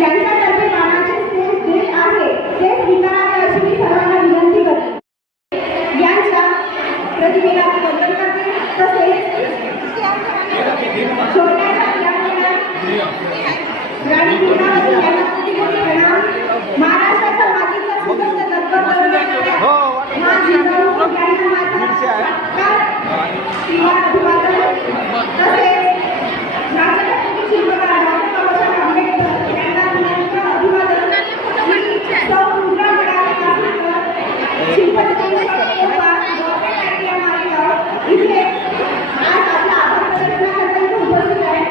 यांच्यातर्फे मानाचे स्टेज देत आहे ते स्वीकारावे अशी मी सर्वांना विनंती करते। यांच्या प्रतिमेला वंदन करते। तसेच सोन्याच्या यांना राणी दुर्गावती यांना कोटी प्रणाम। महाराष्ट्राच्या मातीचा सुगंध दरबार करणाऱ्या माँ जिजाऊ यांना माझा सत्कार किंवा अभिवादन। तसेच राज्यघटनेचे शिल्पकार डॉक्टर बाबासाहेब आंबेडकर यांना विनम्र अभिवादन। सौ रुद्रा मडावी शिल्पदिनाच्या या मालेगाव इथे आज आपला आभार प्रदर्शनाकरता उपस्थित आहे।